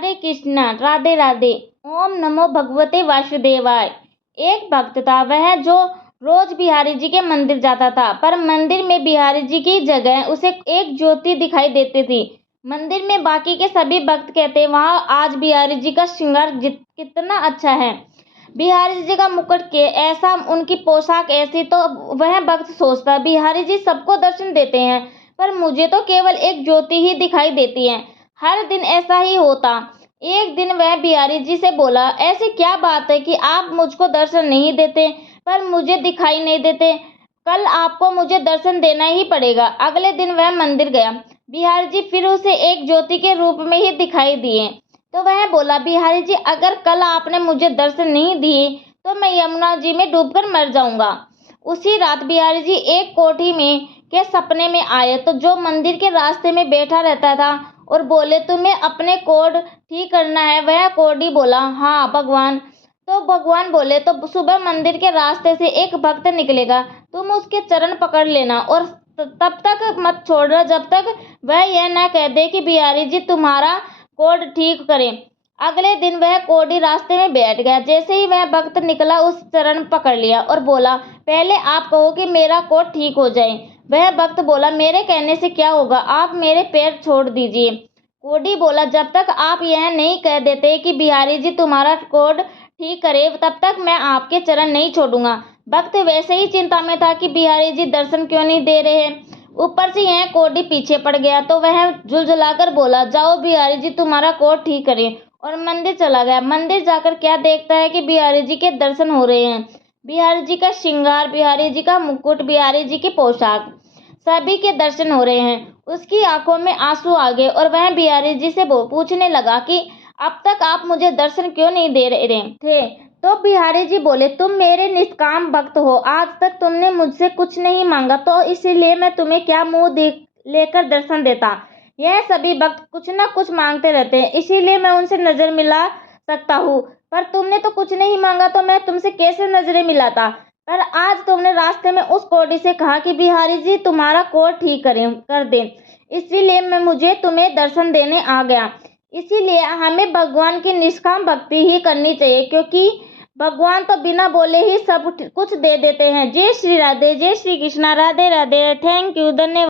हरे कृष्णा, राधे राधे। ओम नमो भगवते वासुदेवाय। एक भक्त था, वह जो रोज बिहारी जी के मंदिर जाता था, पर मंदिर में बिहारी जी की जगह उसे एक ज्योति दिखाई देती थी। मंदिर में बाकी के सभी भक्त कहते, वहां आज बिहारी जी का श्रृंगार कितना अच्छा है, बिहारी जी का मुकुट के ऐसा, उनकी पोशाक ऐसी। तो वह भक्त सोचता, बिहारी जी सबको दर्शन देते हैं, पर मुझे तो केवल एक ज्योति ही दिखाई देती है। हर दिन ऐसा ही होता। एक दिन वह बिहारी जी से बोला, ऐसी क्या बात है कि आप मुझको दर्शन नहीं देते, पर मुझे दिखाई नहीं देते? कल आपको मुझे दर्शन देना ही पड़ेगा। अगले दिन वह मंदिर गया। बिहारी जी फिर उसे एक ज्योति के रूप में ही दिखाई दिए। तो वह बोला, बिहारी जी अगर कल आपने मुझे दर्शन नहीं दिए तो मैं यमुना जी में डूबकर मर जाऊंगा। उसी रात बिहारी जी एक कोठी में के सपने में आए, तो जो मंदिर के रास्ते में बैठा रहता था और बोले, तुम्हें अपने कोड ठीक करना है? वह कोडी बोला, हाँ भगवान। तो भगवान बोले, तो सुबह मंदिर के रास्ते से एक भक्त निकलेगा, तुम उसके चरण पकड़ लेना और तब तक मत छोड़ना जब तक वह यह न कह दे कि बिहारी जी तुम्हारा कोड ठीक करें। अगले दिन वह कोडी रास्ते में बैठ गया। जैसे ही वह भक्त निकला, उस चरण पकड़ लिया और बोला, पहले आप कहो कि मेरा कोड ठीक हो जाए। वह भक्त बोला, मेरे कहने से क्या होगा, आप मेरे पैर छोड़ दीजिए। कोडी बोला, जब तक आप यह नहीं कह देते कि बिहारी जी तुम्हारा कोड ठीक करे, तब तक मैं आपके चरण नहीं छोड़ूंगा। भक्त वैसे ही चिंता में था कि बिहारी जी दर्शन क्यों नहीं दे रहे। ऊपर से यह कोडी पीछे पड़ गया, तो वह झुलझुलाकर बोला, जाओ बिहारी जी तुम्हारा कोड ठीक करें, और मंदिर चला गया। मंदिर जाकर क्या देखता है कि बिहारी जी के दर्शन हो रहे हैं। बिहारी जी का श्रृंगार, बिहारी जी का मुकुट, बिहारी जी की पोशाक, सभी के दर्शन हो रहे हैं। उसकी आंखों में आंसू आ गए और वह बिहारी जी से पूछने लगा कि अब तक आप मुझे दर्शन क्यों नहीं दे रहे थे? तो बिहारी जी बोले, तुम मेरे निष्काम भक्त हो, आज तक तुमने मुझसे कुछ नहीं मांगा, तो इसीलिए मैं तुम्हें क्या मुंह लेकर दर्शन देता। यह सभी भक्त कुछ न कुछ मांगते रहते हैं, इसीलिए मैं उनसे नजर मिला सकता हूँ, पर तुमने तो कुछ नहीं मांगा, तो मैं तुमसे कैसे नजरें मिलाता? पर आज तुमने रास्ते में उस कोडी से कहा कि बिहारी जी तुम्हारा कोड ठीक कर दें, इसीलिए मैं मुझे तुम्हें दर्शन देने आ गया। इसीलिए हमें भगवान की निष्काम भक्ति ही करनी चाहिए, क्योंकि भगवान तो बिना बोले ही सब कुछ दे देते हैं। जय श्री राधे, जय श्री कृष्णा, राधे राधे। थैंक यू, धन्यवाद।